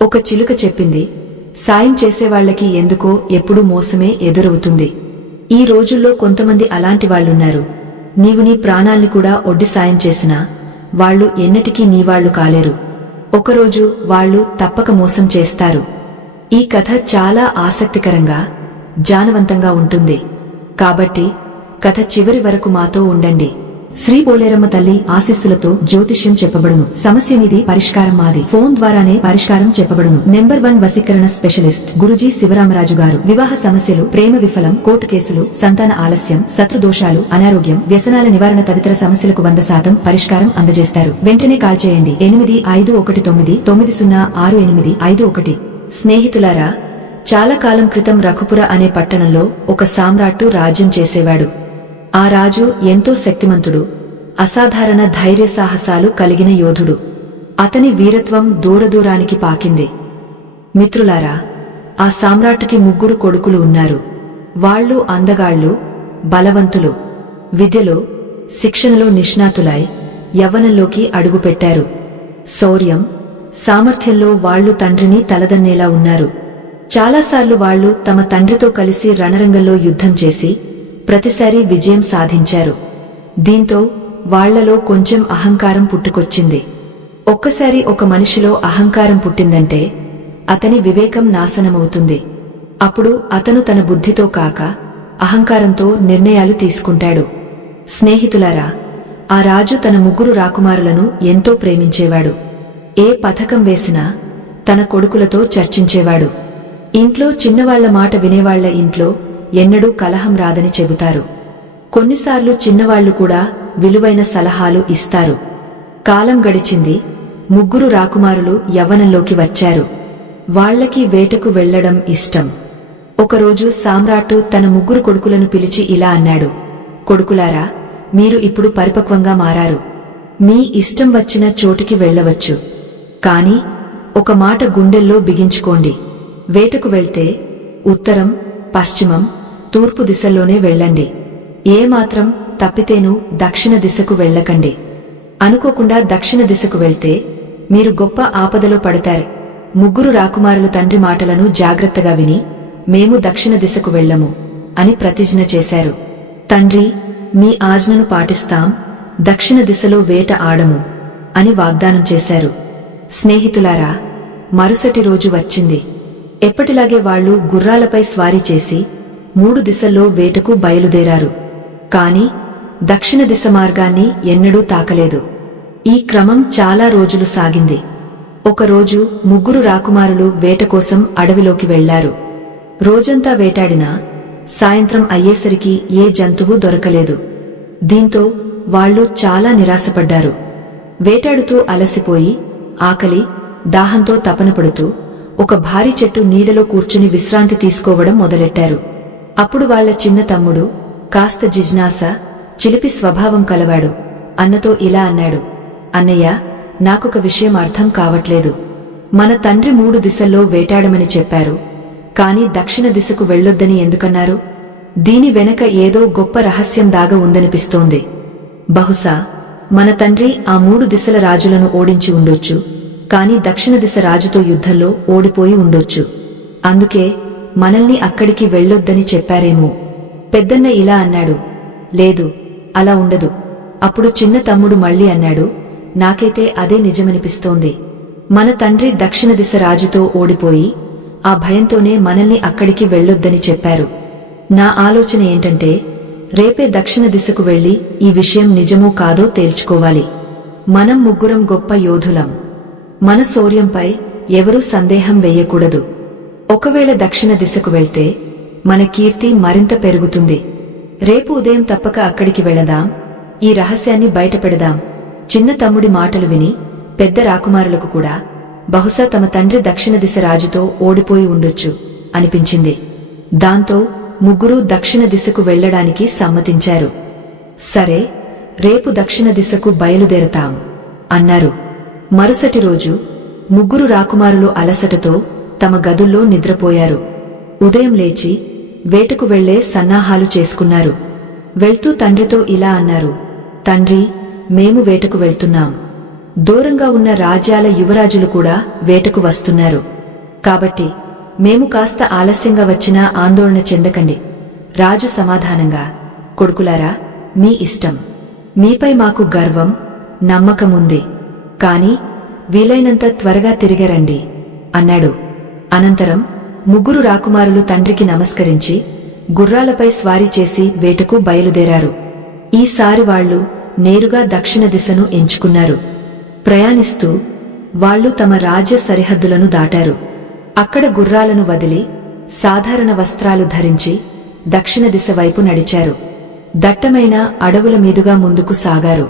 ఒక చిలుక చెప్పింది, సాయం చేసేవాళ్లకి ఎందుకో ఎప్పుడూ మోసమే ఎదురవుతుంది. ఈ రోజుల్లో కొంతమంది అలాంటి వాళ్లున్నారు. నీవు నీ ప్రాణాల్ని కూడా ఒడ్డి సాయం చేసినా వాళ్లు ఎన్నటికీ నీవాళ్లు కాలేరు. ఒకరోజు వాళ్లు తప్పక మోసం చేస్తారు. ఈ కథ చాలా ఆసక్తికరంగా, జానవంతంగా ఉంటుంది. కాబట్టి కథ చివరి వరకు మాతో ఉండండి. శ్రీ పోలేరమ్మ తల్లి ఆశీస్సులతో జ్యోతిష్యం చెప్పబడును. సమస్య మీది, పరిష్కారం మాది. ఫోన్ ద్వారానే పరిష్కారం చెప్పబడును. నెంబర్ 1 వశీకరణ స్పెషలిస్ట్ గురూజీ శివరామరాజు గారు. వివాహ సమస్యలు, ప్రేమ విఫలం, కోర్టు కేసులు, సంతాన ఆలస్యం, శత్రుదోషాలు, అనారోగ్యం, వ్యసనాల నివారణ తదితర సమస్యలకు 100% పరిష్కారం అందజేస్తారు. వెంటనే కాల్ చేయండి. 8519906851. స్నేహితులారా, చాలా కాలం క్రితం రఘుపుర అనే పట్టణంలో ఒక సామ్రాట్టు రాజ్యం చేసేవాడు. ఆ రాజు ఎంతో శక్తిమంతుడు, అసాధారణ ధైర్య సాహసాలు కలిగిన యోధుడు. అతని వీరత్వం దూరదూరానికి పాకింది. మిత్రులారా, ఆ సామ్రాట్టుకి 3 కొడుకులు ఉన్నారు. వాళ్లు అందగాళ్లు, బలవంతులు, విద్యలో, శిక్షణలో నిష్ణాతులై యవ్వనంలోకి అడుగుపెట్టారు. శౌర్యం, సామర్థ్యంలో వాళ్లు తండ్రిని తలదన్నేలా ఉన్నారు. చాలాసార్లు వాళ్లు తమ తండ్రితో కలిసి రణరంగంలో యుద్ధం చేసి ప్రతిసారి విజయం సాధించారు. దీంతో వాళ్లలో కొంచెం అహంకారం పుట్టుకొచ్చింది. ఒక్కసారి ఒక మనిషిలో అహంకారం పుట్టిందంటే అతని వివేకం నాశనమవుతుంది. అప్పుడు అతను తన బుద్ధితో కాక అహంకారంతో నిర్ణయాలు తీసుకుంటాడు. స్నేహితులారా, ఆ రాజు తన 3 రాకుమారులను ఎంతో ప్రేమించేవాడు. ఏ పథకం వేసినా తన కొడుకులతో చర్చించేవాడు. ఇంట్లో చిన్నవాళ్ల మాట వినేవాళ్ల ఇంట్లో ఎన్నడూ కలహం రాదని చెబుతారు. కొన్నిసార్లు చిన్నవాళ్లు కూడా విలువైన సలహాలు ఇస్తారు. కాలం గడిచింది. 3 రాకుమారులు యవ్వనంలోకి వచ్చారు. వాళ్లకి వేటకు వెళ్లడం ఇష్టం. ఒకరోజు సామ్రాట్టు తన 3 కొడుకులను పిలిచి ఇలా అన్నాడు, కొడుకులారా, మీరు ఇప్పుడు పరిపక్వంగా మారారు. మీ ఇష్టం వచ్చిన చోటికి వెళ్లవచ్చు. కాని ఒక మాట గుండెల్లో బిగించుకోండి. వేటకు వెళ్తే ఉత్తరం, పశ్చిమం, తూర్పు దిశల్లోనే వెళ్ళండి. ఏమాత్రం తప్పితేనూ దక్షిణ దిశకు వెళ్లకండి. అనుకోకుండా దక్షిణ దిశకు వెళ్తే మీరు గొప్ప ఆపదలో పడతారు. 3 రాకుమారులు తండ్రి మాటలను జాగ్రత్తగా విని, మేము దక్షిణ దిశకు వెళ్లము అని ప్రతిజ్ఞ చేశారు. తండ్రి, మీ ఆజ్ఞను పాటిస్తాం, దక్షిణ దిశలో వేట ఆడము అని వాగ్దానం చేశారు. స్నేహితులారా, మరుసటి రోజు వచ్చింది. ఎప్పటిలాగే వాళ్లు గుర్రాలపై స్వారీ చేసి 3 దిశల్లో వేటకు బయలుదేరారు. కాని దక్షిణ దిశ మార్గాన్ని ఎన్నడూ తాకలేదు. ఈ క్రమం చాలా రోజులు సాగింది. ఒకరోజు 3 రాకుమారులు వేట కోసం అడవిలోకి వెళ్లారు. రోజంతా వేటాడినా సాయంత్రం అయ్యేసరికి ఏ జంతువు దొరకలేదు. దీంతో వాళ్లు చాలా నిరాశపడ్డారు. వేటాడుతూ అలసిపోయి ఆకలి, దాహంతో తపనపడుతూ ఒక భారీ చెట్టు నీడలో కూర్చుని విశ్రాంతి తీసుకోవడం మొదలెట్టారు. అప్పుడు వాళ్ల చిన్న తమ్ముడు, కాస్త జిజ్ఞాస, చిలిపి స్వభావం కలవాడు, అన్నతో ఇలా అన్నాడు, అన్నయ్య, నాకొక విషయం అర్థం కావట్లేదు. మన తండ్రి 3 దిశల్లో వేటాడమని చెప్పారు, కాని దక్షిణ దిశకు వెళ్లొద్దని ఎందుకన్నారు? దీని వెనక ఏదో గొప్ప రహస్యం దాగ ఉందనిపిస్తోంది. బహుశా మన తండ్రి ఆ 3 దిశల రాజులను ఓడించి ఉండొచ్చు, కాని దక్షిణ దిశ రాజుతో యుద్ధంలో ఓడిపోయి ఉండొచ్చు. అందుకే మనల్ని అక్కడికి వెళ్లొద్దని చెప్పారేమో. పెద్దన్న ఇలా అన్నాడు, లేదు, అలా ఉండదు. అప్పుడు చిన్న తమ్ముడు మళ్లీ అన్నాడు, నాకైతే అదే నిజమనిపిస్తోంది. మన తండ్రి దక్షిణ దిశ రాజుతో ఓడిపోయి ఆ భయంతోనే మనల్ని అక్కడికి వెళ్లొద్దని చెప్పారు. నా ఆలోచన ఏంటంటే, రేపే దక్షిణ దిశకు వెళ్లి ఈ విషయం నిజమో కాదో తేల్చుకోవాలి. మనం 3 గొప్ప యోధులం. మన శౌర్యంపై ఎవరూ సందేహం వెయ్యకూడదు. ఒకవేళ దక్షిణ దిశకు వెళ్తే మన కీర్తి మరింత పెరుగుతుంది. రేపు ఉదయం తప్పక అక్కడికి వెళదాం, ఈ రహస్యాన్ని బయటపెడదాం. చిన్న తమ్ముడి మాటలు విని పెద్ద రాకుమారులకు కూడా బహుశా తమ తండ్రి దక్షిణ దిశ రాజుతో ఓడిపోయి ఉండొచ్చు అనిపించింది. దాంతో 3 దక్షిణ దిశకు వెళ్లడానికి సమ్మతించారు. సరే, రేపు దక్షిణ దిశకు బయలుదేరతాం అన్నారు. మరుసటి రోజు 3 రాకుమారులు అలసటతో తమ గదుల్లో నిద్రపోయారు. ఉదయం లేచి వేటకు వెళ్లే సన్నాహాలు చేసుకున్నారు. వెళ్తూ తండ్రితో ఇలా అన్నారు, తండ్రి, మేము వేటకు వెళ్తున్నాం. దూరంగా ఉన్న రాజ్యాల యువరాజులు కూడా వేటకు వస్తున్నారు. కాబట్టి మేము కాస్త ఆలస్యంగా వచ్చినా ఆందోళన చెందకండి. రాజు సమాధానంగా, కొడుకులారా, మీ ఇష్టం. మీపై మాకు గర్వం, నమ్మకముంది. కాని వీలైనంత త్వరగా తిరిగరండి అన్నాడు. అనంతరం ముగ్గురు రాకుమారులు తండ్రికి నమస్కరించి గుర్రాలపై స్వారీ చేసి వేటకు బయలుదేరారు. ఈసారి వాళ్లు నేరుగా దక్షిణ దిశను ఎంచుకున్నారు. ప్రయాణిస్తూ వాళ్లు తమ రాజ్య సరిహద్దులను దాటారు. అక్కడ గుర్రాలను వదిలి సాధారణ వస్త్రాలు ధరించి దక్షిణ దిశ వైపు నడిచారు. దట్టమైన అడవుల మీదుగా ముందుకు సాగారు.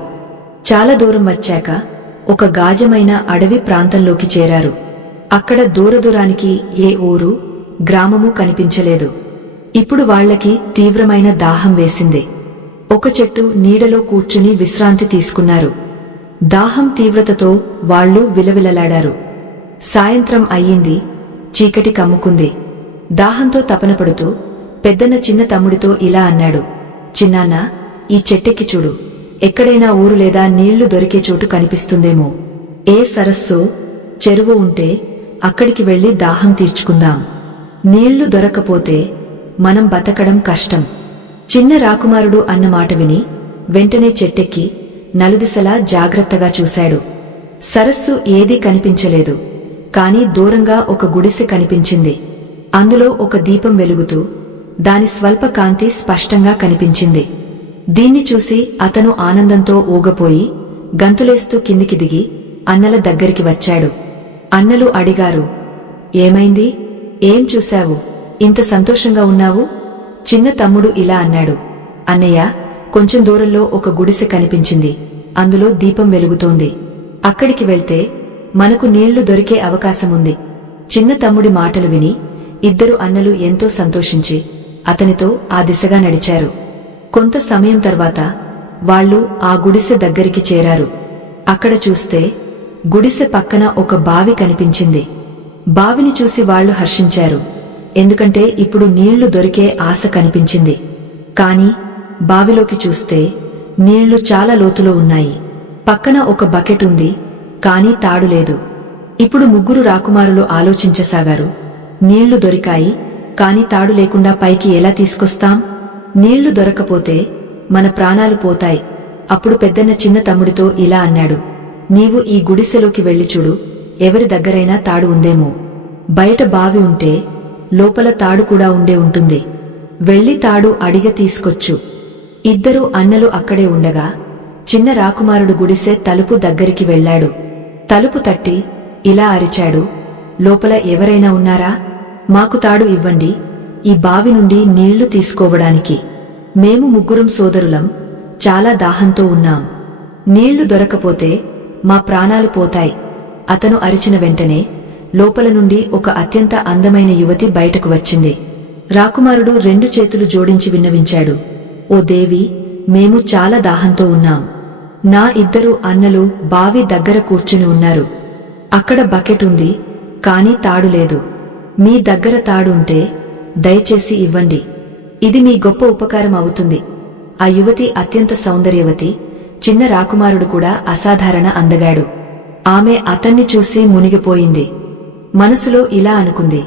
చాలా దూరం వచ్చాక ఒక గాజమైన అడవి ప్రాంతంలోకి చేరారు. అక్కడ దూరదూరానికి ఏ ఊరు, గ్రామమూ కనిపించలేదు. ఇప్పుడు వాళ్లకి తీవ్రమైన దాహం వేసింది. ఒక చెట్టు నీడలో కూర్చుని విశ్రాంతి తీసుకున్నారు. దాహం తీవ్రతతో వాళ్లు విలవిలలాడారు. సాయంత్రం అయ్యింది. చీకటి కమ్ముకుంది. దాహంతో తపనపడుతూ పెద్దన్న చిన్న తమ్ముడితో ఇలా అన్నాడు. చిన్నాన్నా, ఈ చెట్టెక్కి చూడు. ఎక్కడైనా ఊరు లేదా నీళ్లు దొరికే చోటు కనిపిస్తుందేమో. ఏ సరస్సో, చెరువు ఉంటే అక్కడికి వెళ్లి దాహం తీర్చుకుందాం. నీళ్లు దొరక్కపోతే మనం బతకడం కష్టం. చిన్న రాకుమారుడు అన్న మాట విని వెంటనే చెట్టెక్కి నలుదిశలా జాగ్రత్తగా చూశాడు. సరస్సు ఏదీ కనిపించలేదు. కాని దూరంగా ఒక గుడిసె కనిపించింది. అందులో ఒక దీపం వెలుగుతూ దాని స్వల్ప కాంతి స్పష్టంగా కనిపించింది. దీన్ని చూసి అతను ఆనందంతో ఊగపోయి గంతులేస్తూ కిందికి దిగి అన్నల దగ్గరికి వచ్చాడు. అన్నలు అడిగారు, ఏమైంది? ఏం చూశావు? ఇంత సంతోషంగా ఉన్నావు? చిన్న తమ్ముడు ఇలా అన్నాడు. అన్నయ్య, కొంచెం దూరంలో ఒక గుడిసె కనిపించింది. అందులో దీపం వెలుగుతోంది. అక్కడికి వెళ్తే మనకు నీళ్లు దొరికే అవకాశముంది. చిన్న తమ్ముడి మాటలు విని ఇద్దరు అన్నలు ఎంతో సంతోషించి అతనితో ఆ దిశగా నడిచారు. కొంత సమయం తర్వాత వాళ్లు ఆ గుడిసె దగ్గరికి చేరారు. అక్కడ చూస్తే గుడిసె పక్కన ఒక బావి కనిపించింది. బావిని చూసి వాళ్లు హర్షించారు. ఎందుకంటే ఇప్పుడు నీళ్లు దొరికే ఆశ కనిపించింది. కాని బావిలోకి చూస్తే నీళ్లు చాలా లోతులో ఉన్నాయి. పక్కన ఒక బకెట్ ఉంది. కాని తాడు లేదు. ఇప్పుడు ముగ్గురు రాకుమారులు ఆలోచించసాగారు. నీళ్లు దొరికాయి, కాని తాడు లేకుండా పైకి ఎలా తీసుకొస్తాం? నీళ్లు దొరకపోతే మన ప్రాణాలు పోతాయి. అప్పుడు పెద్దన్న చిన్న తమ్ముడితో ఇలా అన్నాడు. నీవు ఈ గుడిసెలోకి వెళ్లి చూడు. ఎవరి దగ్గరైనా తాడు ఉందేమో. బయట బావి ఉంటే లోపల తాడు కూడా ఉండే ఉంటుంది. వెళ్లి తాడు అడిగ తీసుకొచ్చు. ఇద్దరు అన్నలు అక్కడే ఉండగా చిన్న రాకుమారుడు గుడిసె తలుపు దగ్గరికి వెళ్లాడు. తలుపు తట్టి ఇలా అరిచాడు. లోపల ఎవరైనా ఉన్నారా? మాకు తాడు ఇవ్వండి, ఈ బావి నుండి నీళ్లు తీసుకోవడానికి. మేము ముగ్గురం సోదరులం, చాలా దాహంతో ఉన్నాం. నీళ్లు దొరకపోతే మా ప్రాణాలు పోతాయి. అతను అరిచిన వెంటనే లోపల నుండి ఒక అత్యంత అందమైన యువతి బయటకు వచ్చింది. రాకుమారుడు రెండు చేతులు జోడించి విన్నవించాడు. ఓ దేవి, మేము చాలా దాహంతో ఉన్నాం. నా ఇద్దరు అన్నలు బావి దగ్గర కూర్చుని ఉన్నారు. అక్కడ బకెట్ ఉంది, కాని తాడు లేదు. మీ దగ్గర తాడు ఉంటే దయచేసి ఇవ్వండి. ఇది మీ గొప్ప ఉపకారం అవుతుంది. ఆ యువతి అత్యంత సౌందర్యవతి. చిన్న రాకుమారుడు కూడా అసాధారణ అందగాడు. ఆమె అతన్ని చూసి మునిగిపోయింది. మనసులో ఇలా అనుకుంది.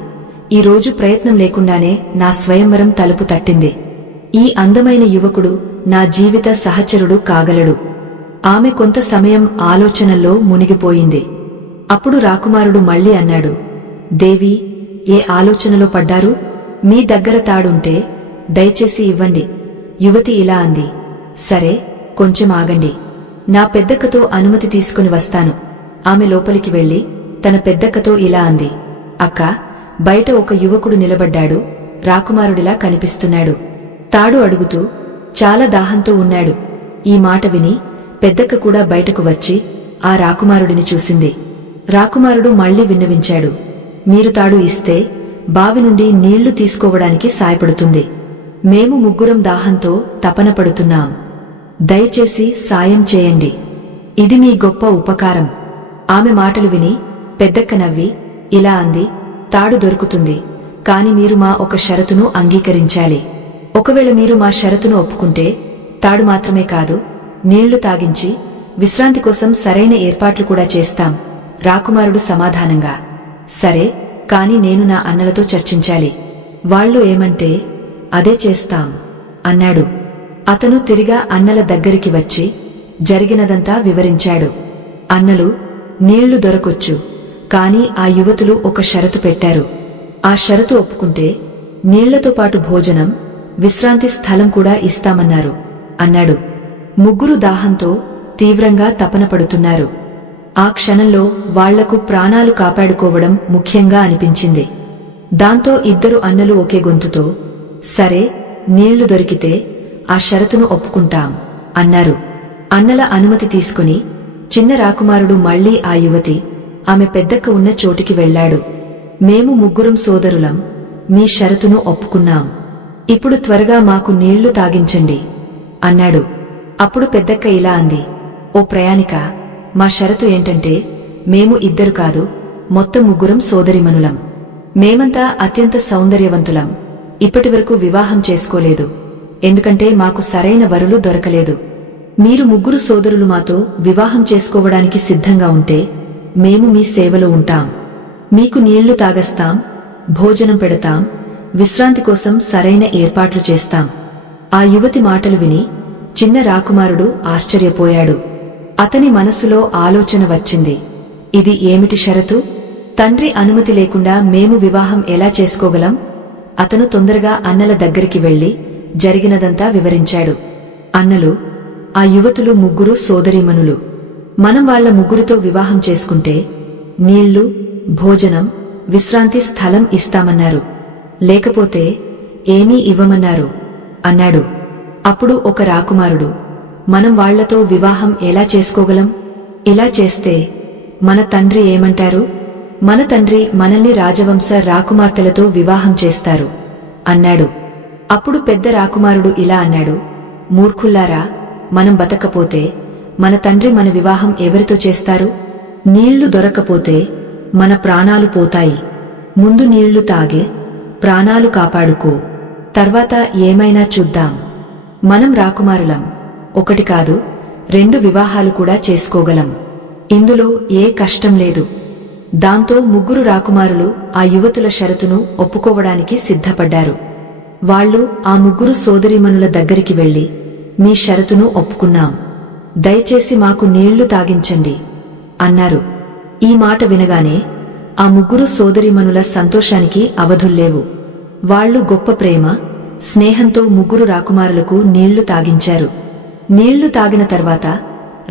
ఈ రోజు ప్రయత్నం లేకుండానే నా స్వయంవరం తలుపు తట్టింది. ఈ అందమైన యువకుడు నా జీవిత సహచరుడు కాగలడు. ఆమె కొంత సమయం ఆలోచనల్లో మునిగిపోయింది. అప్పుడు రాకుమారుడు మళ్లీ అన్నాడు. దేవి, ఏ ఆలోచనలో పడ్డారు? మీ దగ్గర తాడుంటే దయచేసి ఇవ్వండి. యువతి ఇలా అంది. సరే, కొంచెం ఆగండి. నా పెద్దక్కతో అనుమతి తీసుకుని వస్తాను. ఆమె లోపలికి వెళ్లి తన పెద్దక్కతో ఇలా అంది. అక్క, బయట ఒక యువకుడు నిలబడ్డాడు. రాకుమారుడిలా కనిపిస్తున్నాడు. తాడు అడుగుతూ చాలా దాహంతో ఉన్నాడు. ఈ మాట విని పెద్దక్క కూడా బయటకు వచ్చి ఆ రాకుమారుడిని చూసింది. రాకుమారుడు మళ్లీ విన్నవించాడు. మీరు తాడు ఇస్తే బావి నుండి నీళ్లు తీసుకోవడానికి సాయపడుతుంది. మేము ముగ్గురం దాహంతో తపన పడుతున్నాం. దయచేసి సాయం చేయండి. ఇది మీ గొప్ప ఉపకారం. ఆమె మాటలు విని పెద్దక్క నవ్వి ఇలా అంది. తాడు దొరుకుతుంది, కాని మీరు మా ఒక షరతును అంగీకరించాలి. ఒకవేళ మీరు మా షరతును ఒప్పుకుంటే తాడు మాత్రమే కాదు, నీళ్లు తాగించి విశ్రాంతి కోసం సరైన ఏర్పాట్లు కూడా చేస్తాం. రాకుమారుడు సమాధానంగా, సరే, కాని నేను నా అన్నలతో చర్చించాలి. వాళ్ళు ఏమంటే అదే చేస్తాం అన్నాడు. అతను తిరిగా అన్నల దగ్గరికి వచ్చి జరిగినదంతా వివరించాడు. అన్నలు, నీళ్లు దొరకొచ్చు, కాని ఆ యువతులు ఒక షరతు పెట్టారు. ఆ షరతు ఒప్పుకుంటే నీళ్లతో పాటు భోజనం, విశ్రాంతి స్థలం కూడా ఇస్తామన్నారు అన్నాడు. ముగ్గురు దాహంతో తీవ్రంగా తపన పడుతున్నారు. ఆ క్షణంలో వాళ్లకు ప్రాణాలు కాపాడుకోవడం ముఖ్యంగా అనిపించింది. దాంతో ఇద్దరు అన్నలు ఒకే గొంతుతో, సరే, నీళ్లు దొరికితే ఆ షరతును ఒప్పుకుంటాం అన్నారు. అన్నల అనుమతి తీసుకుని చిన్న రాకుమారుడు మళ్లీ ఆ యువతి, ఆమె పెద్దక్క ఉన్న చోటికి వెళ్లాడు. మేము ముగ్గురం సోదరులం, మీ షరతును ఒప్పుకున్నాం. ఇప్పుడు త్వరగా మాకు నీళ్లు తాగించండి అన్నాడు. అప్పుడు పెద్దక్క ఇలా అంది, ఓ ప్రయాణిక, మా షరతు ఏంటంటే మేము ఇద్దరు కాదు, మొత్తం ముగ్గురం సోదరిమనులం. మేమంతా అత్యంత సౌందర్యవంతులం. ఇప్పటివరకు వివాహం చేసుకోలేదు, ఎందుకంటే మాకు సరైన వరులు దొరకలేదు. మీరు ముగ్గురు సోదరులు మాతో వివాహం చేసుకోవడానికి సిద్ధంగా ఉంటే మేము మీ సేవలో ఉంటాం. మీకు నీళ్లు తాగస్తాం, భోజనం పెడతాం, విశ్రాంతి కోసం సరైన ఏర్పాట్లు చేస్తాం. ఆ యువతి మాటలు విని చిన్న రాకుమారుడు ఆశ్చర్యపోయాడు. అతని మనసులో ఆలోచన వచ్చింది, ఇది ఏమిటి షరతు? తండ్రి అనుమతి లేకుండా మేము వివాహం ఎలా చేసుకోగలం? అతను తొందరగా అన్నల దగ్గరికి వెళ్లి జరిగినదంతా వివరించాడు. అన్నలు, ఆ యువతులు ముగ్గురు సోదరీమణులు. మనం వాళ్ల ముగ్గురితో వివాహం చేసుకుంటే నీళ్లు, భోజనం, విశ్రాంతి స్థలం ఇస్తామన్నారు, లేకపోతే ఏమీ ఇవ్వమన్నారు అన్నాడు. అప్పుడు ఒక రాకుమారుడు, మనం వాళ్లతో వివాహం ఎలా చేసుకోగలం? ఇలా చేస్తే మన తండ్రి ఏమంటారు? మన తండ్రి మనల్ని రాజవంశ రాకుమార్తెలతో వివాహం చేస్తారు అన్నాడు. అప్పుడు పెద్ద రాకుమారుడు ఇలా అన్నాడు, మూర్ఖుల్లారా, మనం బతకపోతే మన తండ్రి మన వివాహం ఎవరితో చేస్తారు? నీళ్లు దొరకపోతే మన ప్రాణాలు పోతాయి. ముందు నీళ్లు తాగే ప్రాణాలు కాపాడుకో, తర్వాత ఏమైనా చూద్దాం. మనం రాకుమారులం, ఒకటి కాదు 2 వివాహాలు కూడా చేసుకోగలం. ఇందులో ఏ కష్టం లేదు. దాంతో ముగ్గురు రాకుమారులు ఆ యువతుల షరతును ఒప్పుకోవడానికి సిద్ధపడ్డారు. వాళ్లు ఆ ముగ్గురు సోదరీమణుల దగ్గరికి వెళ్లి, మీ షరతును ఒప్పుకున్నాం, దయచేసి మాకు నీళ్లు తాగించండి అన్నారు. ఈ మాట వినగానే ఆ ముగ్గురు సోదరీమణుల సంతోషానికి అవధుల్లేవు. వాళ్లు గొప్ప ప్రేమ, స్నేహంతో ముగ్గురు రాకుమారులకు నీళ్లు తాగించారు. నీళ్లు తాగిన తర్వాత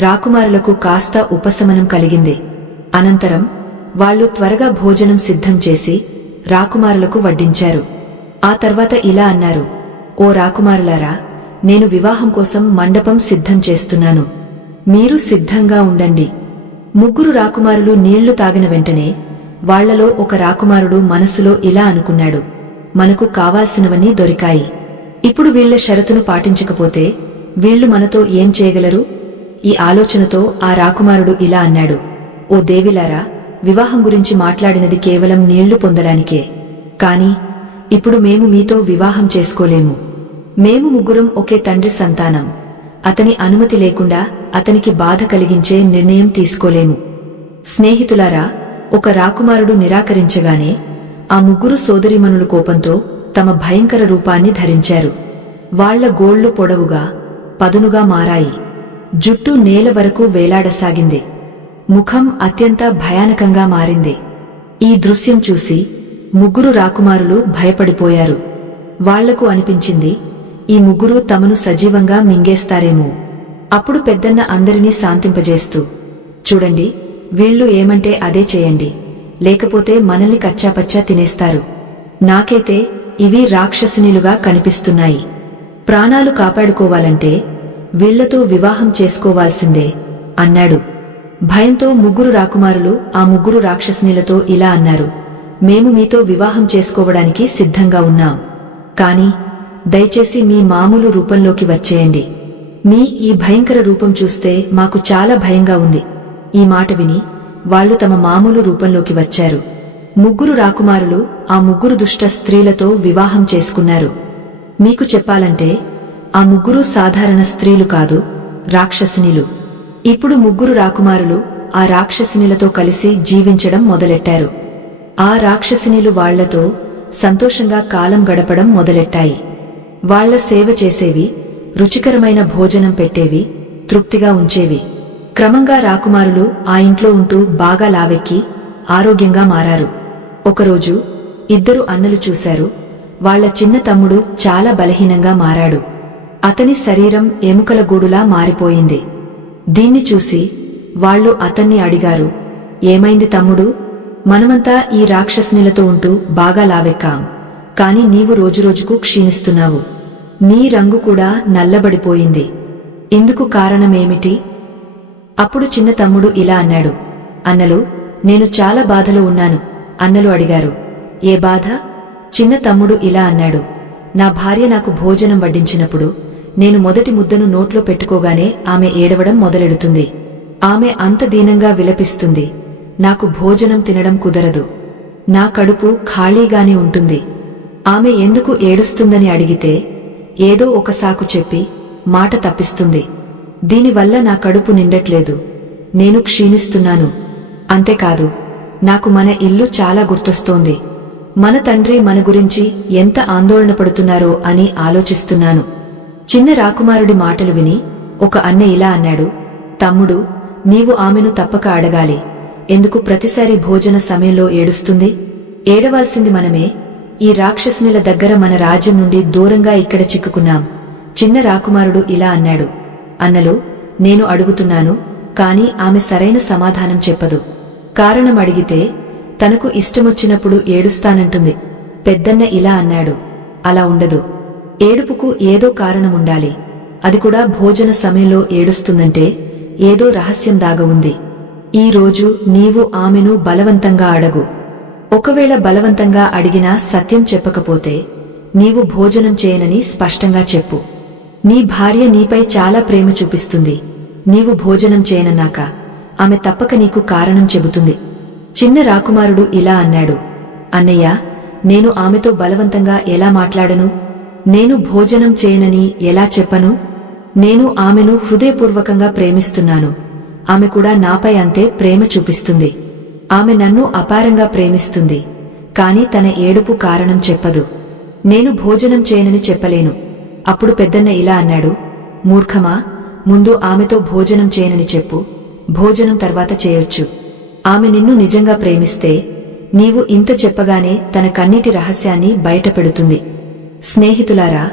రాకుమారులకు కాస్త ఉపశమనం కలిగింది. అనంతరం వాళ్లు త్వరగా భోజనం సిద్ధం చేసి రాకుమారులకు వడ్డించారు. ఆ తర్వాత ఇలా అన్నారు, ఓ రాకుమారులారా, నేను వివాహం కోసం మండపం సిద్ధం చేస్తున్నాను. మీరు సిద్ధంగా ఉండండి. ముగ్గురు రాకుమారులు నీళ్లు తాగిన వెంటనే వాళ్లలో ఒక రాకుమారుడు మనసులో ఇలా అనుకున్నాడు, మనకు కావాల్సినవన్నీ దొరికాయి. ఇప్పుడు వీళ్ల షరతును పాటించకపోతే వీళ్లు మనతో ఏం చేయగలరు? ఈ ఆలోచనతో ఆ రాకుమారుడు ఇలా అన్నాడు, ఓ దేవిలారా, వివాహం గురించి మాట్లాడినది కేవలం నీళ్లు పొందడానికే. కాని ఇప్పుడు మేము మీతో వివాహం చేసుకోలేము. మేము ముగ్గురం ఒకే తండ్రి సంతానం. అతని అనుమతి లేకుండా అతనికి బాధ కలిగించే నిర్ణయం తీసుకోలేము. స్నేహితులారా, ఒక రాకుమారుడు నిరాకరించగానే ఆ ముగ్గురు సోదరీమణులు కోపంతో తమ భయంకర రూపాన్ని ధరించారు. వాళ్ల గోళ్లు పొడవుగా, పదునుగా మారాయి. జుట్టు నేల వరకు వేలాడసాగింది. ముఖం అత్యంత భయానకంగా మారింది. ఈ దృశ్యం చూసి ముగ్గురు రాకుమారులు భయపడిపోయారు. వాళ్లకు అనిపించింది, ఈ ముగ్గురు తమను సజీవంగా మింగేస్తారేమో. అప్పుడు పెద్దన్న అందరినీ శాంతింపజేస్తూ, చూడండి, వీళ్లు ఏమంటే అదే చేయండి, లేకపోతే మనల్ని కచ్చాపచ్చా తినేస్తారు. నాకైతే ఇవి రాక్షసినిలుగా కనిపిస్తున్నాయి. ప్రాణాలు కాపాడుకోవాలంటే వీళ్లతో వివాహం చేసుకోవాల్సిందే అన్నాడు. భయంతో ముగ్గురు రాకుమారులు ఆ ముగ్గురు రాక్షసినిలతో ఇలా అన్నారు, మేము మీతో వివాహం చేసుకోవడానికి సిద్ధంగా ఉన్నాం. కాని దయచేసి మీ మామూలు రూపంలోకి వచ్చేయండి. మీ ఈ భయంకర రూపం చూస్తే మాకు చాలా భయంగా ఉంది. ఈ మాట విని వాళ్లు తమ మామూలు రూపంలోకి వచ్చారు. ముగ్గురు రాకుమారులు ఆ ముగ్గురు దుష్ట స్త్రీలతో వివాహం చేసుకున్నారు. మీకు చెప్పాలంటే ఆ ముగ్గురు సాధారణ స్త్రీలు కాదు, రాక్షసినిలు. ఇప్పుడు ముగ్గురు రాకుమారులు ఆ రాక్షసినిలతో కలిసి జీవించడం మొదలెట్టారు. ఆ రాక్షసినిలు వాళ్లతో సంతోషంగా కాలం గడపడం మొదలెట్టాయి. వాళ్ల సేవ చేసేవి, రుచికరమైన భోజనం పెట్టేవి, తృప్తిగా ఉంచేవి. క్రమంగా రాకుమారులు ఆ ఇంట్లో ఉంటూ బాగా లావెక్కి ఆరోగ్యంగా మారారు. ఒకరోజు ఇద్దరు అన్నలు చూశారు, వాళ్ల చిన్న తమ్ముడు చాలా బలహీనంగా మారాడు. అతని శరీరం ఎముకల గూడులా మారిపోయింది. దీన్ని చూసి వాళ్లు అతన్ని అడిగారు, ఏమైంది తమ్ముడు? మనమంతా ఈ రాక్షసునిలతో ఉంటూ బాగా లావెక్కాం, కాని నీవు రోజురోజుకు క్షీణిస్తున్నావు. నీ రంగు కూడా నల్లబడిపోయింది. ఇందుకు కారణమేమిటి? అప్పుడు చిన్న తమ్ముడు ఇలా అన్నాడు, అన్నలు, నేను చాలా బాధలో ఉన్నాను. అన్నలు అడిగారు, ఏ బాధ? చిన్న తమ్ముడు ఇలా అన్నాడు, నా భార్య నాకు భోజనం వడ్డించినప్పుడు నేను మొదటి ముద్దను నోట్లో పెట్టుకోగానే ఆమె ఏడవడం మొదలెడుతుంది. ఆమె అంత దీనంగా విలపిస్తుంది. నాకు భోజనం తినడం కుదరదు. నా కడుపు ఖాళీగానే ఉంటుంది. ఆమె ఎందుకు ఏడుస్తుందని అడిగితే ఏదో ఒక సాకు చెప్పి మాట తప్పిస్తుంది. దీనివల్ల నా కడుపు నిండట్లేదు. నేను క్షీణిస్తున్నాను. అంతేకాదు, నాకు మన ఇల్లు చాలా గుర్తొస్తోంది. మన తండ్రి మన గురించి ఎంత ఆందోళన పడుతున్నారో అని ఆలోచిస్తున్నాను. చిన్న రాకుమారుడి మాటలు విని ఒక అన్న ఇలా అన్నాడు, తమ్ముడు, నీవు ఆమెను తప్పక అడగాలి. ఎందుకు ప్రతిసారి భోజన సమయంలో ఏడుస్తుంది? ఏడవాల్సింది మనమే. ఈ రాక్షసునిల దగ్గర మన రాజ్యం నుండి దూరంగా ఇక్కడ చిక్కుకున్నాం. చిన్న రాకుమారుడు ఇలా అన్నాడు, అన్నలు, నేను అడుగుతున్నాను, కాని ఆమె సరైన సమాధానం చెప్పదు. కారణం అడిగితే తనకు ఇష్టమొచ్చినప్పుడు ఏడుస్తానంటుంది. పెద్దన్న ఇలా అన్నాడు, అలా ఉండదు. ఏడుపుకు ఏదో కారణముండాలి. అది కూడా భోజన సమయంలో ఏడుస్తుందంటే ఏదో రహస్యం దాగ ఉంది. ఈ రోజు నీవు ఆమెను బలవంతంగా అడగు. ఒకవేళ బలవంతంగా అడిగినా సత్యం చెప్పకపోతే నీవు భోజనం చేయనని స్పష్టంగా చెప్పు. నీ భార్య నీపై చాలా ప్రేమ చూపిస్తుంది. నీవు భోజనం చేయనన్నాక ఆమె తప్పక నీకు కారణం చెబుతుంది. చిన్న రాకుమారుడు ఇలా అన్నాడు, అన్నయ్య, నేను ఆమెతో బలవంతంగా ఎలా మాట్లాడను? నేను భోజనం చేయనని ఎలా చెప్పను? నేను ఆమెను హృదయపూర్వకంగా ప్రేమిస్తున్నాను. ఆమె కూడా నాపై అంతే ప్రేమ చూపిస్తుంది. ఆమె నన్ను అపారంగా ప్రేమిస్తుంది. కాని తన ఏడుపు కారణం చెప్పదు. నేను భోజనం చేయనని చెప్పలేను. అప్పుడు పెద్దన్న ఇలా అన్నాడు, మూర్ఖమా, ముందు ఆమెతో భోజనం చేయనని చెప్పు. భోజనం తర్వాత చేయొచ్చు. ఆమె నిన్ను నిజంగా ప్రేమిస్తే నీవు ఇంత చెప్పగానే తన కన్నీటి రహస్యాన్ని బయటపెడుతుంది. స్నేహితులారా,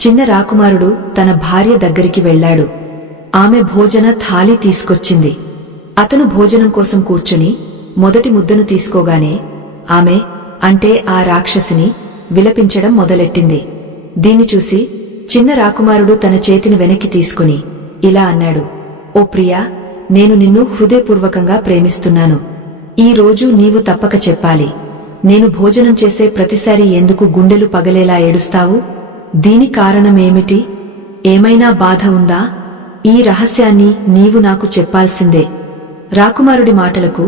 చిన్న రాకుమారుడు తన భార్య దగ్గరికి వెళ్లాడు. ఆమె భోజన థాలి తీసుకొచ్చింది. అతను భోజనం కోసం కూర్చుని మొదటి ముద్దను తీసుకోగానే ఆమె, అంటే ఆ రాక్షసిని, విలపించడం మొదలెట్టింది. దీన్ని చూసి చిన్న రాకుమారుడు తన చేతిని వెనక్కి తీసుకుని ఇలా అన్నాడు, ఓ ప్రియా, నేను నిన్ను హృదయపూర్వకంగా ప్రేమిస్తున్నాను. ఈ రోజు నీవు తప్పక చెప్పాలి. నేను భోజనం చేసే ప్రతిసారి ఎందుకు గుండెలు పగలేలా ఏడుస్తావు? దీని కారణమేమిటి? ఏమైనా బాధ ఉందా? ఈ రహస్యాన్ని నీవు నాకు చెప్పాల్సిందే. రాకుమారుడి మాటలకు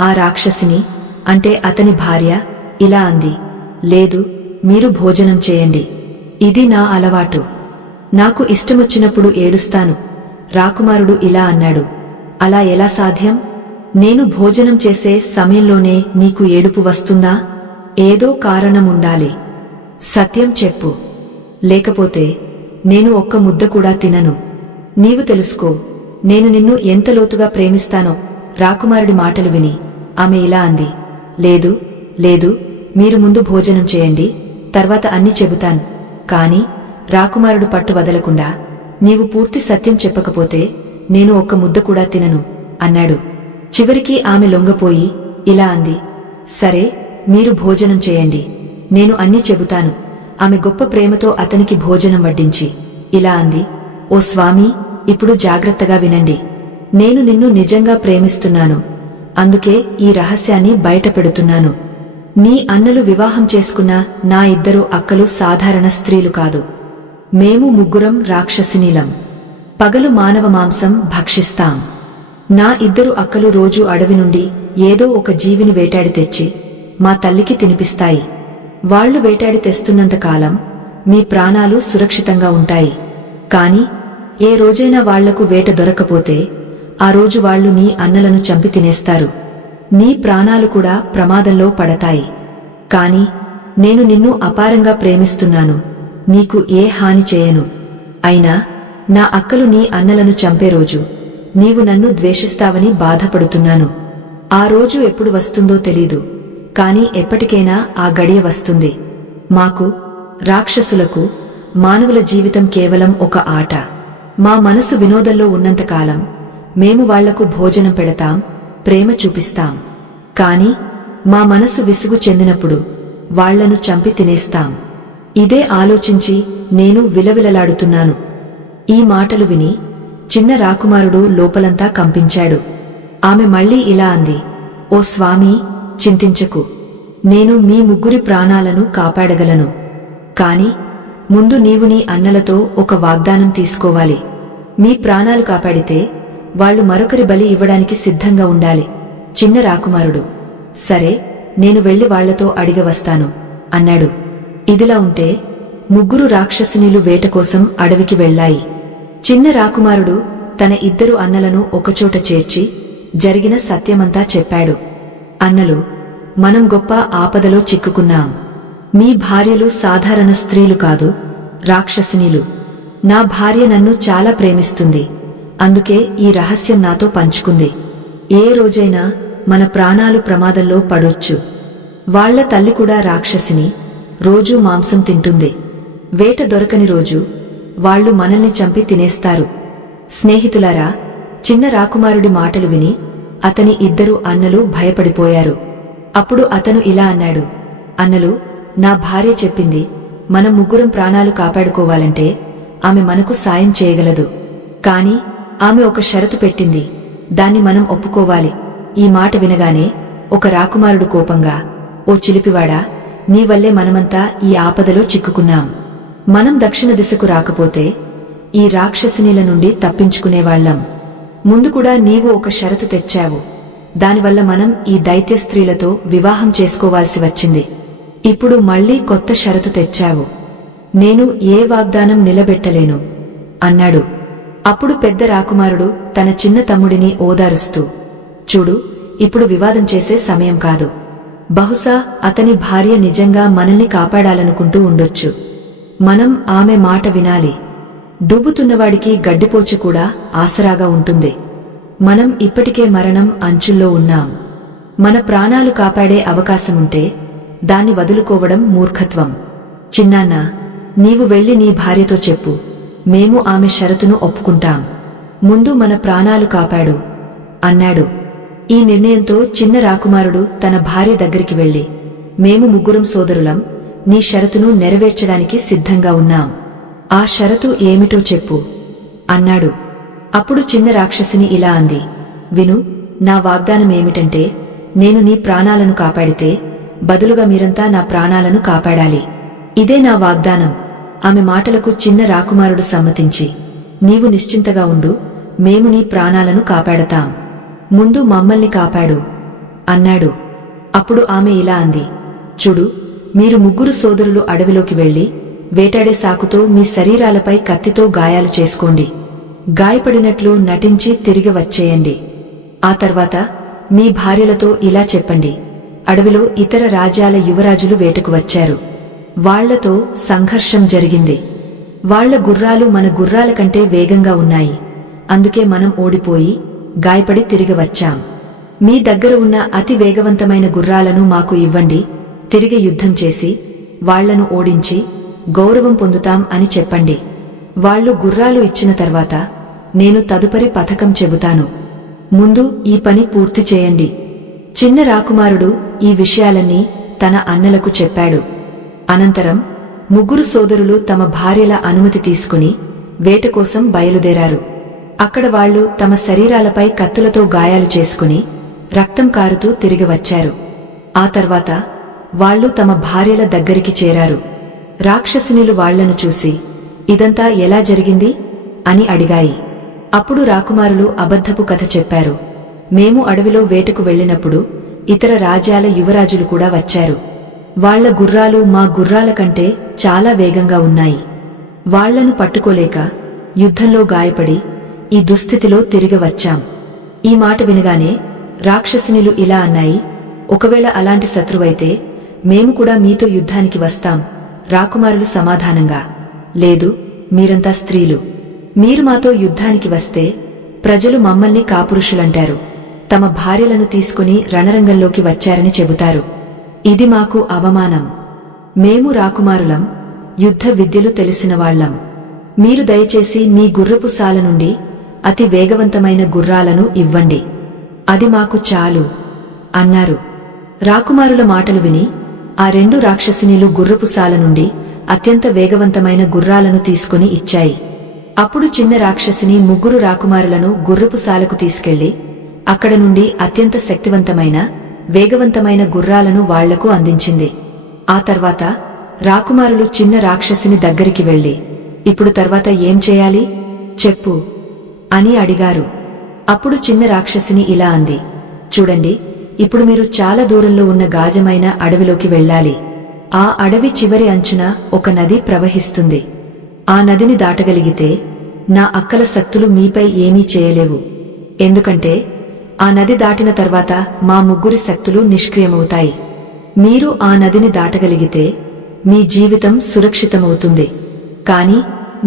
ఆ రాక్షసిని, అంటే అతని భార్య, ఇలా అంది, లేదు, మీరు భోజనం చేయండి. ఇది నా అలవాటు. నాకు ఇష్టమొచ్చినప్పుడు ఏడుస్తాను. రాకుమారుడు ఇలా అన్నాడు, అలా ఎలా సాధ్యం? నేను భోజనం చేసే సమయంలోనే నీకు ఏడుపు వస్తుందా? ఏదో కారణముండాలి. సత్యం చెప్పు. లేకపోతే నేను ఒక్క ముద్ద కూడా తినను. నీవు తెలుసుకో, నేను నిన్ను ఎంత లోతుగా ప్రేమిస్తానో. రాకుమారుడి మాటలు విని ఆమె ఇలా అంది, లేదు లేదు, మీరు ముందు భోజనం చేయండి, తర్వాత అన్ని చెబుతాను. కాని రాకుమారుడు పట్టు వదలకుండా, నీవు పూర్తి సత్యం చెప్పకపోతే నేను ఒక్క ముద్ద కూడా తినను అన్నాడు. చివరికి ఆమె లొంగపోయి ఇలా అంది, సరే, మీరు భోజనం చేయండి, నేను అన్ని చెబుతాను. ఆమె గొప్ప ప్రేమతో అతనికి భోజనం వడ్డించి ఇలా అంది, ఓ స్వామీ, ఇప్పుడు జాగ్రత్తగా వినండి. నేను నిన్ను నిజంగా ప్రేమిస్తున్నాను. అందుకే ఈ రహస్యాన్ని బయటపెడుతున్నాను. నీ అన్నలు వివాహం చేసుకున్న నా ఇద్దరు అక్కలు సాధారణ స్త్రీలు కాదు. మేము ముగ్గురం రాక్షసినీలం. పగలు మానవ మాంసం భక్షిస్తాం. నా ఇద్దరు అక్కలు రోజు అడవి నుండి ఏదో ఒక జీవిని వేటాడి తెచ్చి మా తల్లికి తినిపిస్తాయి. వాళ్లు వేటాడి తెస్తున్నంతకాలం మీ ప్రాణాలు సురక్షితంగా ఉంటాయి. కాని ఏ రోజైనా వాళ్లకు వేట దొరకపోతే ఆ రోజు వాళ్ళు నీ అన్నలను చంపి తినేస్తారు. నీ ప్రాణాలు కూడా ప్రమాదంలో పడతాయి. కాని నేను నిన్ను అపారంగా ప్రేమిస్తున్నాను, నీకు ఏ హాని చేయను. అయినా నా అక్కలు నీ అన్నలను చంపే రోజు నీవు నన్ను ద్వేషిస్తావని బాధపడుతున్నాను. ఆ రోజు ఎప్పుడు వస్తుందో తెలీదు, కాని ఎప్పటికైనా ఆ గడియ వస్తుంది. మాకు, రాక్షసులకు, మానవుల జీవితం కేవలం ఒక ఆట. మా మనసు వినోదంలో ఉన్నంతకాలం మేము వాళ్లకు భోజనం పెడతాం, ప్రేమ చూపిస్తాం. కాని మా మనసు విసుగు చెందినప్పుడు వాళ్లను చంపి తినేస్తాం. ఇదే ఆలోచించి నేను విలవిలలాడుతున్నాను. ఈ మాటలు విని చిన్న రాకుమారుడు లోపలంతా కంపించాడు. ఆమె మళ్లీ ఇలా అంది, ఓ స్వామీ, చింతించకు. నేను మీ ముగ్గురి ప్రాణాలను కాపాడగలను. కాని ముందు నీవు నీ అన్నలతో ఒక వాగ్దానం తీసుకోవాలి. మీ ప్రాణాలు కాపాడితే వాళ్లు మరొకరి బలి ఇవ్వడానికి సిద్ధంగా ఉండాలి. చిన్న రాకుమారుడు, సరే, నేను వెళ్లి వాళ్లతో అడిగవస్తాను అన్నాడు. ఇదిలా ఉంటే ముగ్గురు రాక్షసినీలు వేటకోసం అడవికి వెళ్లాయి. చిన్న రాకుమారుడు తన ఇద్దరు అన్నలను ఒకచోట చేర్చి జరిగిన సత్యమంతా చెప్పాడు. అన్నలు, మనం గొప్ప ఆపదలో చిక్కుకున్నాం. మీ భార్యలు సాధారణ స్త్రీలు కాదు, రాక్షసినీలు. నా భార్య నన్ను చాలా ప్రేమిస్తుంది, అందుకే ఈ రహస్యం నాతో పంచుకుంది. ఏ రోజైనా మన ప్రాణాలు ప్రమాదంలో పడొచ్చు. వాళ్ల తల్లి కూడా రాక్షసిని, రోజూ మాంసం తింటుంది. వేట దొరకని రోజు వాళ్లు మనల్ని చంపి తినేస్తారు. స్నేహితులారా, చిన్న రాకుమారుడి మాటలు విని అతని ఇద్దరు అన్నలు భయపడిపోయారు. అప్పుడు అతను ఇలా అన్నాడు, అన్నలు, నా భార్య చెప్పింది, మనం ముగ్గురం ప్రాణాలు కాపాడుకోవాలంటే ఆమె మనకు సాయం చేయగలదు. కాని ఆమె ఒక షరతు పెట్టింది, దాన్ని మనం ఒప్పుకోవాలి. ఈ మాట వినగానే ఒక రాకుమారుడు కోపంగా, ఓ చిలిపివాడా, నీవల్లే మనమంతా ఈ ఆపదలో చిక్కుకున్నాం. మనం దక్షిణ దిశకు రాకపోతే ఈ రాక్షసినీల నుండి తప్పించుకునేవాళ్లం. ముందు కూడా నీవు ఒక షరతు తెచ్చావు, దానివల్ల మనం ఈ దైత్య స్త్రీలతో వివాహం చేసుకోవాల్సి వచ్చింది. ఇప్పుడు మళ్లీ కొత్త షరతు తెచ్చావు. నేను ఏ వాగ్దానం నిలబెట్టలేను అన్నాడు. అప్పుడు పెద్ద రాకుమారుడు తన చిన్న తమ్ముడిని ఓదారుస్తూ, చూడు, ఇప్పుడు వివాదం చేసే సమయం కాదు. బహుశా అతని భార్య నిజంగా మనల్ని కాపాడాలనుకుంటూ ఉండొచ్చు. మనం ఆమె మాట వినాలి. డూబుతున్నవాడికి గడ్డిపోచు కూడా ఆసరాగా ఉంటుంది. మనం ఇప్పటికే మరణం అంచుల్లో ఉన్నాం. మన ప్రాణాలు కాపాడే అవకాశముంటే దాన్ని వదులుకోవడం మూర్ఖత్వం. చిన్నాన్నా, నీవు వెళ్లి నీ భార్యతో చెప్పు, మేము ఆమె షరతును ఒప్పుకుంటాం. ముందు మన ప్రాణాలు కాపాడు అన్నాడు. ఈ నిర్ణయంతో చిన్న రాకుమారుడు తన భార్య దగ్గరికి వెళ్లి, మేము ముగ్గురం సోదరులం, నీ షరతును నెరవేర్చడానికి సిద్ధంగా ఉన్నాం. ఆ షరతు ఏమిటో చెప్పు అన్నాడు. అప్పుడు చిన్న రాక్షసిని ఇలా అంది, విను, నా వాగ్దానమేమిటంటే, నేను నీ ప్రాణాలను కాపాడితే బదులుగా మీరంతా నా ప్రాణాలను కాపాడాలి. ఇదే నా వాగ్దానం. ఆమె మాటలకు చిన్న రాకుమారుడు సమ్మతించి, నీవు నిశ్చింతగా ఉండు, మేము నీ ప్రాణాలను కాపాడతాం. ముందు మమ్మల్ని కాపాడు అన్నాడు. అప్పుడు ఆమె ఇలా అంది, చూడు, మీరు ముగ్గురు సోదరులు అడవిలోకి వెళ్లి వేటాడే సాకుతో మీ శరీరాలపై కత్తితో గాయాలు చేసుకోండి. గాయపడినట్లు నటించి తిరిగి వచ్చేయండి. ఆ తర్వాత మీ భార్యలతో ఇలా చెప్పండి, అడవిలో ఇతర రాజ్యాల యువరాజులు వేటకు వచ్చారు. వాళ్లతో సంఘర్షం జరిగింది. వాళ్ల గుర్రాలు మన గుర్రాల కంటే వేగంగా ఉన్నాయి. అందుకే మనం ఓడిపోయి గాయపడి తిరిగి వచ్చాం. మీ దగ్గర ఉన్న అతి వేగవంతమైన గుర్రాలను మాకు ఇవ్వండి. తిరిగి యుద్ధం చేసి వాళ్లను ఓడించి గౌరవం పొందుతాం అని చెప్పండి. వాళ్లు గుర్రాలు ఇచ్చిన తర్వాత నేను తదుపరి పథకం చెబుతాను. ముందు ఈ పని పూర్తి చేయండి. చిన్న రాకుమారుడు ఈ విషయాలన్నీ తన అన్నలకు చెప్పాడు. అనంతరం ముగ్గురు సోదరులు తమ భార్యల అనుమతి తీసుకుని వేట కోసం బయలుదేరారు. అక్కడ వాళ్లు తమ శరీరాలపై కత్తులతో గాయాలు చేసుకుని రక్తం కారుతూ తిరిగి వచ్చారు. ఆ తర్వాత వాళ్లు తమ భార్యల దగ్గరికి చేరారు. రాక్షసినులు వాళ్లను చూసి, ఇదంతా ఎలా జరిగింది అని అడిగాయి. అప్పుడు రాకుమారులు అబద్ధపు కథ చెప్పారు. మేము అడవిలో వేటకు వెళ్లినప్పుడు ఇతర రాజ్యాల యువరాజులు కూడా వచ్చారు. వాళ్ల గుర్రాలు మా గుర్రాల కంటే చాలా వేగంగా ఉన్నాయి. వాళ్లను పట్టుకోలేక యుద్ధంలో గాయపడి ఈ దుస్థితిలో తిరిగి వచ్చాం. ఈ మాట వినగానే రాక్షసినిలు ఇలా అన్నాయి, ఒకవేళ అలాంటి శత్రువైతే మేము కూడా మీతో యుద్ధానికి వస్తాం. రాకుమారులు సమాధానంగా, లేదు, మీరంతా స్త్రీలు. మీరు మాతో యుద్ధానికి వస్తే ప్రజలు మమ్మల్ని కాపురుషులంటారు. తమ భార్యలను తీసుకుని రణరంగంలోకి వచ్చారని చెబుతారు. ఇది మాకు అవమానం. మేము రాకుమారులం, యుద్ధ విద్యలు తెలిసినవాళ్లం. మీరు దయచేసి మీ గుర్రపు సాల నుండి అతి వేగవంతమైన గుర్రాలను ఇవ్వండి. అది మాకు చాలు అన్నారు. రాకుమారుల మాటలు విని ఆ 2 రాక్షసినిలు గుర్రపు సాల నుండి అత్యంత వేగవంతమైన గుర్రాలను తీసుకుని ఇచ్చాయి. అప్పుడు చిన్న రాక్షసిని 3 రాకుమారులను గుర్రపు సాలకు తీసుకెళ్లి అక్కడ నుండి అత్యంత శక్తివంతమైన వేగవంతమైన గుర్రాలను వాళ్లకు అందించింది. ఆ తర్వాత రాకుమారులు చిన్న రాక్షసిని దగ్గరికి వెళ్లి, ఇప్పుడు తర్వాత ఏం చేయాలి చెప్పు అని అడిగారు. అప్పుడు చిన్న రాక్షసిని ఇలా అంది, చూడండి, ఇప్పుడు మీరు చాలా దూరంలో ఉన్న గాజమైన అడవిలోకి వెళ్ళాలి. ఆ అడవి చివరి అంచున ఒక నది ప్రవహిస్తుంది. ఆ నదిని దాటగలిగితే నా అక్కల శక్తులు మీపై ఏమీ చేయలేవు. ఎందుకంటే ఆ నది దాటిన తర్వాత మా 3 శక్తులు నిష్క్రియమవుతాయి. మీరు ఆ నదిని దాటగలిగితే మీ జీవితం సురక్షితమవుతుంది. కాని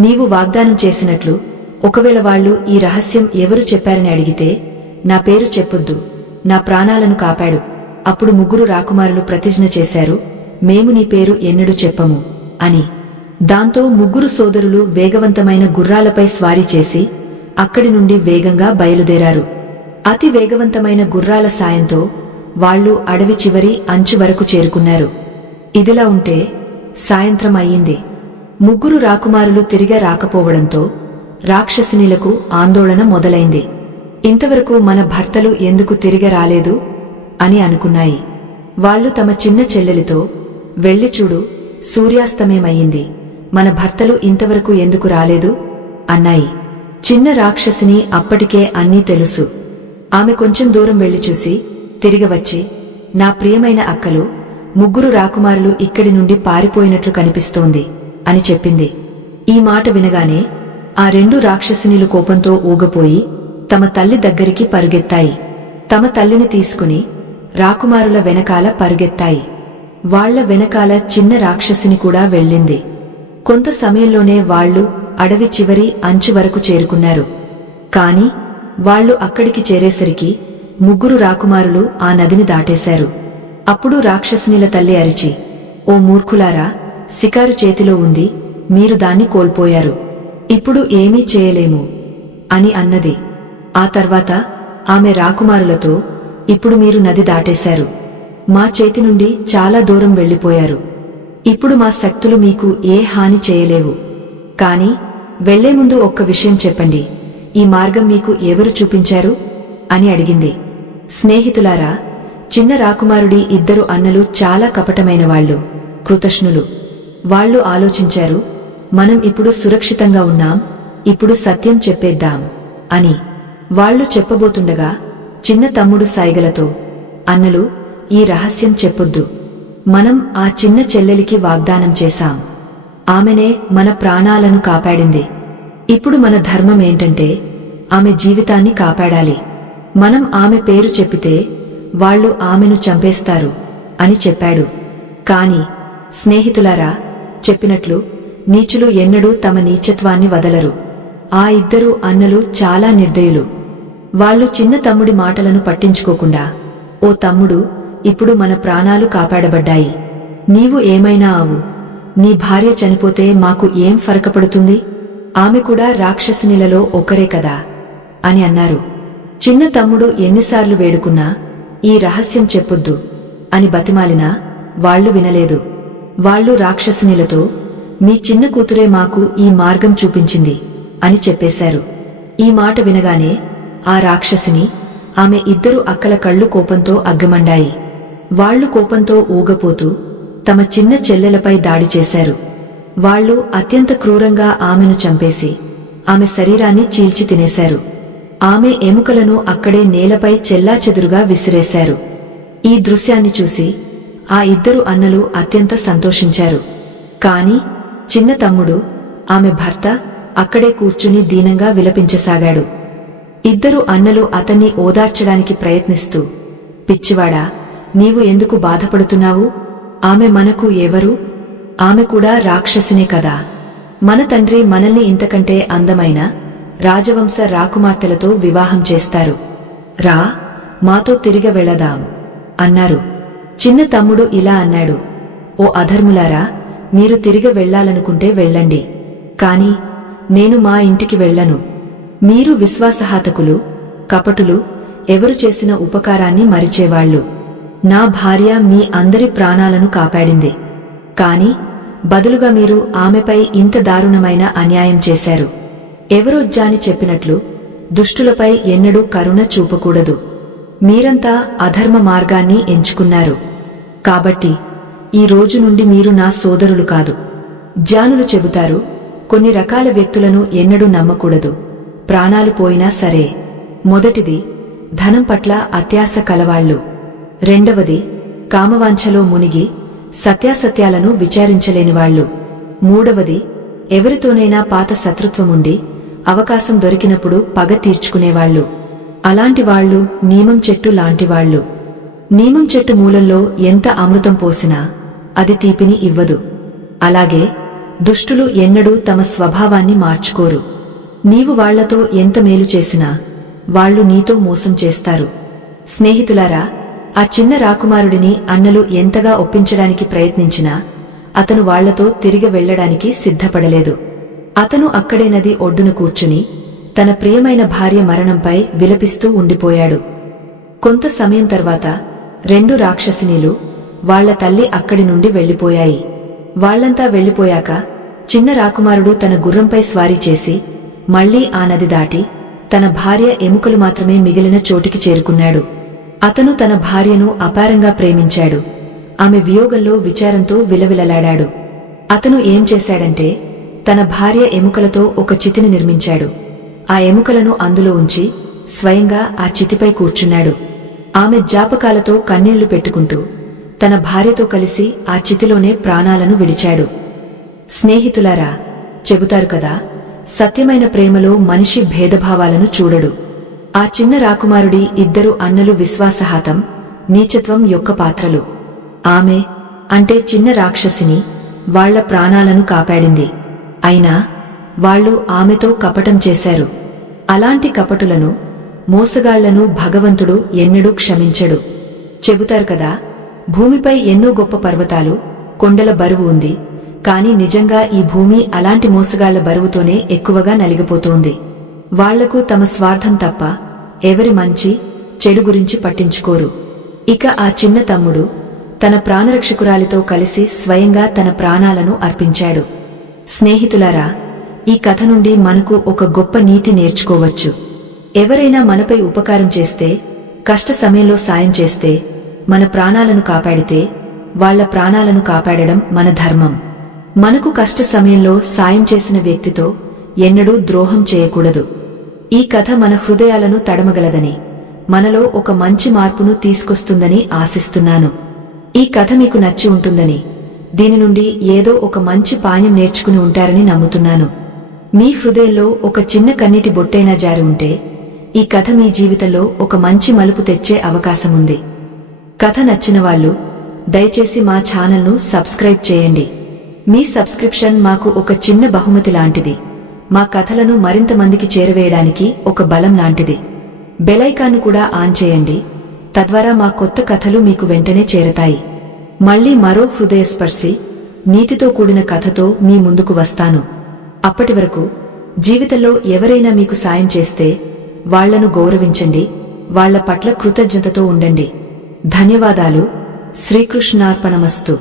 నీవు వాగ్దానం చేసినట్లు ఒకవేళ వాళ్ళు ఈ రహస్యం ఎవరు చెప్పారని అడిగితే నా పేరు చెప్పొద్దు, నా ప్రాణాలను కాపాడు. అప్పుడు 3 రాకుమారులు ప్రతిజ్ఞ చేశారు, మేము నీ పేరు ఎన్నడూ చెప్పము అని. దాంతో 3 సోదరులు వేగవంతమైన గుర్రాలపై స్వారీ చేసి అక్కడి నుండి వేగంగా బయలుదేరారు. అతి వేగవంతమైన గుర్రాల సాయంతో వాళ్లు అడవి చివరి అంచు వరకు చేరుకున్నారు. ఇదిలా ఉంటే సాయంత్రం అయ్యింది. 3 రాకుమారులు తిరిగి రాకపోవడంతో రాక్షసినిలకు ఆందోళన మొదలైంది. ఇంతవరకు మన భర్తలు ఎందుకు తిరిగి రాలేదు అని అనుకున్నాయి. వాళ్లు తమ చిన్న చెల్లెలితో, వెళ్లి చూడు, సూర్యాస్తమయమయ్యింది, మన భర్తలు ఇంతవరకు ఎందుకు రాలేదు అన్నాయి. చిన్న రాక్షసిని అప్పటికే అన్నీ తెలుసు. ఆమె కొంచెం దూరం వెళ్లి చూసి తిరిగి వచ్చి, నా ప్రియమైన అక్కలు, 3 రాకుమారులు ఇక్కడి నుండి పారిపోయినట్లు కనిపిస్తోంది అని చెప్పింది. ఈ మాట వినగానే ఆ 2 రాక్షసినిలు కోపంతో ఊగపోయి తమ తల్లి దగ్గరికి పరుగెత్తాయి. తమ తల్లిని తీసుకుని రాకుమారుల వెనకాల పరుగెత్తాయి. వాళ్ల వెనకాల చిన్న రాక్షసిని కూడా వెళ్ళింది. కొంత సమయంలోనే వాళ్లు అడవి చివరి అంచు వరకు చేరుకున్నారు. కాని వాళ్లు అక్కడికి చేరేసరికి 3 రాకుమారులు ఆ నదిని దాటేశారు. అప్పుడు రాక్షసినిల తల్లి అరిచి, ఓ మూర్ఖులారా, శికారు చేతిలో ఉంది, మీరు దాన్ని కోల్పోయారు. ఇప్పుడు ఏమీ చేయలేము అని అన్నది. ఆ తర్వాత ఆమె రాకుమారులతో, ఇప్పుడు మీరు నది దాటేశారు, మా చేతి నుండి చాలా దూరం వెళ్లిపోయారు. ఇప్పుడు మా శక్తులు మీకు ఏ హాని చేయలేవు. కాని వెళ్లే ముందు ఒక్క విషయం చెప్పండి, ఈ మార్గం మీకు ఎవరు చూపించారు అని అడిగింది. స్నేహితులారా, చిన్న రాకుమారుడి 2 అన్నలు చాలా కపటమైన వాళ్లు, కృతజ్ఞులు. వాళ్లు ఆలోచించారు, మనం ఇప్పుడు సురక్షితంగా ఉన్నాం, ఇప్పుడు సత్యం చెప్పేద్దాం అని. వాళ్లు చెప్పబోతుండగా చిన్న తమ్ముడు సైగలతో, అన్నలు, ఈ రహస్యం చెప్పొద్దు. మనం ఆ చిన్న చెల్లెలికి వాగ్దానం చేశాం. ఆమెనే మన ప్రాణాలను కాపాడింది. ఇప్పుడు మన ధర్మం ఏంటంటే ఆమె జీవితాన్ని కాపాడాలి. మనం ఆమె పేరు చెప్పితే వాళ్లు ఆమెను చంపేస్తారు అని చెప్పాడు. కాని స్నేహితులారా, చెప్పినట్లు నీచులు ఎన్నడూ తమ నీచత్వాన్ని వదలరు. ఆ 2 అన్నలు చాలా నిర్దయులు. వాళ్లు చిన్న తమ్ముడి మాటలను పట్టించుకోకుండా, ఓ తమ్ముడు, ఇప్పుడు మన ప్రాణాలు కాపాడబడ్డాయి, నీవు ఏమైనా అవు, నీ భార్య చనిపోతే మాకు ఏం ఫరకపడుతుంది, ఆమె కూడా రాక్షసినిలలో ఒకరే కదా అని అన్నారు. చిన్న తమ్ముడు ఎన్నిసార్లు వేడుకున్నా ఈ రహస్యం చెప్పొద్దు అని బతిమాలినా వాళ్లు వినలేదు. వాళ్లు రాక్షసినిలతో, మీ చిన్న కూతురే మాకు ఈ మార్గం చూపించింది అని చెప్పేశారు. ఈ మాట వినగానే ఆ రాక్షసిని, ఆమె 2 అక్కల కళ్ళు కోపంతో అగ్గమండాయి. వాళ్లు కోపంతో ఊగపోతూ తమ చిన్న చెల్లెలపై దాడి చేశారు. వాళ్లు అత్యంత క్రూరంగా ఆమెను చంపేసి ఆమె శరీరాన్ని చీల్చి తినేశారు. ఆమె ఎముకలను అక్కడే నేలపై చెల్లాచెదురుగా విసిరేశారు. ఈ దృశ్యాన్ని చూసి ఆ 2 అన్నలు అత్యంత సంతోషించారు. కాని చిన్న తమ్ముడు, ఆమె భర్త అక్కడే కూర్చుని దీనంగా విలపించసాగాడు. ఇద్దరు అన్నలు అతన్ని ఓదార్చడానికి ప్రయత్నిస్తూ, పిచ్చివాడా, నీవు ఎందుకు బాధపడుతున్నావు? ఆమె మనకు ఎవరు? ఆమె కూడా రాక్షసినే కదా. మన తండ్రి మనల్ని ఇంతకంటే అందమైన రాజవంశ రాకుమార్తెలతో వివాహం చేస్తారు. రా, మాతో తిరిగి వెళదాం అన్నారు. చిన్న తమ్ముడు ఇలా అన్నాడు, ఓ అధర్ములారా, మీరు తిరిగి వెళ్లాలనుకుంటే వెళ్ళండి, కాని నేను మా ఇంటికి వెళ్ళను. మీరు విశ్వాసఘాతకులు, కపటులు, ఎవరు చేసిన ఉపకారాన్ని మరిచేవాళ్లు. నా భార్య మీ అందరి ప్రాణాలను కాపాడింది, కాని బదులుగా మీరు ఆమెపై ఇంత దారుణమైన అన్యాయం చేశారు. ఎవరో జాని చెప్పినట్లు దుష్టులపై ఎన్నడూ కరుణ చూపకూడదు. మీరంతా అధర్మ మార్గాన్ని ఎంచుకున్నారు. కాబట్టి ఈ రోజు నుండి మీరు నా సోదరులు కాదు. జానులు చెబుతారు, కొన్ని రకాల వ్యక్తులను ఎన్నడూ నమ్మకూడదు, ప్రాణాలు పోయినా సరే. మొదటిది ధనం పట్ల అత్యాశ కలవాళ్లు. రెండవది కామవాంఛలో మునిగి సత్యాసత్యాలను విచారించలేనివాళ్లు. మూడవది ఎవరితోనైనా పాత శత్రుత్వముండి అవకాశం దొరికినప్పుడు పగ తీర్చుకునేవాళ్లు. అలాంటి వాళ్లు నీమం చెట్టు లాంటివాళ్లు. నీమం చెట్టు మూలంలో ఎంత అమృతం పోసినా అది తీపిని ఇవ్వదు. అలాగే దుష్టులు ఎన్నడూ తమ స్వభావాన్ని మార్చుకోరు. నీవు వాళ్లతో ఎంత మేలు చేసినా వాళ్లు నీతో మోసం చేస్తారు. స్నేహితులారా, ఆ చిన్న రాకుమారుడిని అన్నలు ఎంతగా ఒప్పించడానికి ప్రయత్నించినా అతను వాళ్లతో తిరిగి వెళ్లడానికి సిద్ధపడలేదు. అతను అక్కడే నది ఒడ్డున కూర్చుని తన ప్రియమైన భార్య మరణంపై విలపిస్తూ ఉండిపోయాడు. కొంత సమయం తర్వాత 2 రాక్షసినీలు వాళ్ల తల్లి అక్కడి నుండి వెళ్లిపోయాయి. వాళ్లంతా వెళ్లిపోయాక చిన్న రాకుమారుడు తన గుర్రంపై స్వారీ చేసి మళ్లీ ఆ నది దాటి తన భార్య ఎముకలు మాత్రమే మిగిలిన చోటికి చేరుకున్నాడు. అతను తన భార్యను అపారంగా ప్రేమించాడు. ఆమె వియోగంలో విచారంతో విలవిలలాడాడు. అతను ఏం చేశాడంటే తన భార్య ఎముకలతో ఒక చితిని నిర్మించాడు. ఆ ఎముకలను అందులో ఉంచి స్వయంగా ఆ చితిపై కూర్చున్నాడు. ఆమె జ్ఞాపకాలతో కన్నీళ్లు పెట్టుకుంటూ తన భార్యతో కలిసి ఆ చితిలోనే ప్రాణాలను విడిచాడు. స్నేహితులారా, చెబుతారు కదా, సత్యమైన ప్రేమలో మనిషి భేదభావాలను చూడడు. ఆ చిన్న రాకుమారుడి ఇద్దరు అన్నలు విశ్వాసఘాతం, నీచత్వం యొక్క పాత్రలు. ఆమె అంటే చిన్న రాక్షసిని వాళ్ల ప్రాణాలను కాపాడింది. అయినా వాళ్లు ఆమెతో కపటం చేశారు. అలాంటి కపటులను, మోసగాళ్లను భగవంతుడు ఎన్నడూ క్షమించడు. చెబుతారు కదా, భూమిపై ఎన్నో గొప్ప పర్వతాలు, కొండల బరువు ఉంది, కాని నిజంగా ఈ భూమి అలాంటి మోసగాళ్ల బరువుతోనే ఎక్కువగా నలిగిపోతోంది. వాళ్లకు తమ స్వార్థం తప్ప ఎవరి మంచి చెడు గురించి పట్టించుకోరు. ఇక ఆ చిన్న తమ్ముడు తన ప్రాణరక్షకురాలితో కలిసి స్వయంగా తన ప్రాణాలను అర్పించాడు. స్నేహితులారా, ఈ కథ నుండి మనకు ఒక గొప్ప నీతి నేర్చుకోవచ్చు. ఎవరైనా మనపై ఉపకారం చేస్తే, కష్ట సమయంలో సాయం చేస్తే, మన ప్రాణాలను కాపాడితే వాళ్ల ప్రాణాలను కాపాడడం మన ధర్మం. మనకు కష్ట సమయంలో సాయం చేసిన వ్యక్తితో ఎన్నడూ ద్రోహం చేయకూడదు. ఈ కథ మన హృదయాలను తడమగలదని, మనలో ఒక మంచి మార్పును తీసుకొస్తుందని ఆశిస్తున్నాను. ఈ కథ మీకు నచ్చి ఉంటుందని, దీని నుండి ఏదో ఒక మంచి పాఠం నేర్చుకుని ఉంటారని నమ్ముతున్నాను. మీ హృదయంలో ఒక చిన్న కన్నీటి బొట్టైనా జారి ఉంటే ఈ కథ మీ జీవితంలో ఒక మంచి మలుపు తెచ్చే అవకాశముంది. కథ నచ్చిన వాళ్ళు దయచేసి మా ఛానల్ను సబ్స్క్రైబ్ చేయండి. మీ సబ్స్క్రిప్షన్ మాకు ఒక చిన్న బహుమతి లాంటిది. మా కథలను మరింత మందికి చేరవేయడానికి ఒక బలం లాంటిది. బెల్ ఐకాన్ను కూడా ఆన్ చేయండి, తద్వారా మా కొత్త కథలు మీకు వెంటనే చేరతాయి. మళ్లీ మరో హృదయస్పర్శి, నీతితో కూడిన కథతో మీ ముందుకు వస్తాను. అప్పటి వరకు జీవితంలో ఎవరైనా మీకు సాయం చేస్తే వాళ్లను గౌరవించండి, వాళ్ల పట్ల కృతజ్ఞతతో ఉండండి. ధన్యవాదాలు. శ్రీకృష్ణార్పణమస్తు.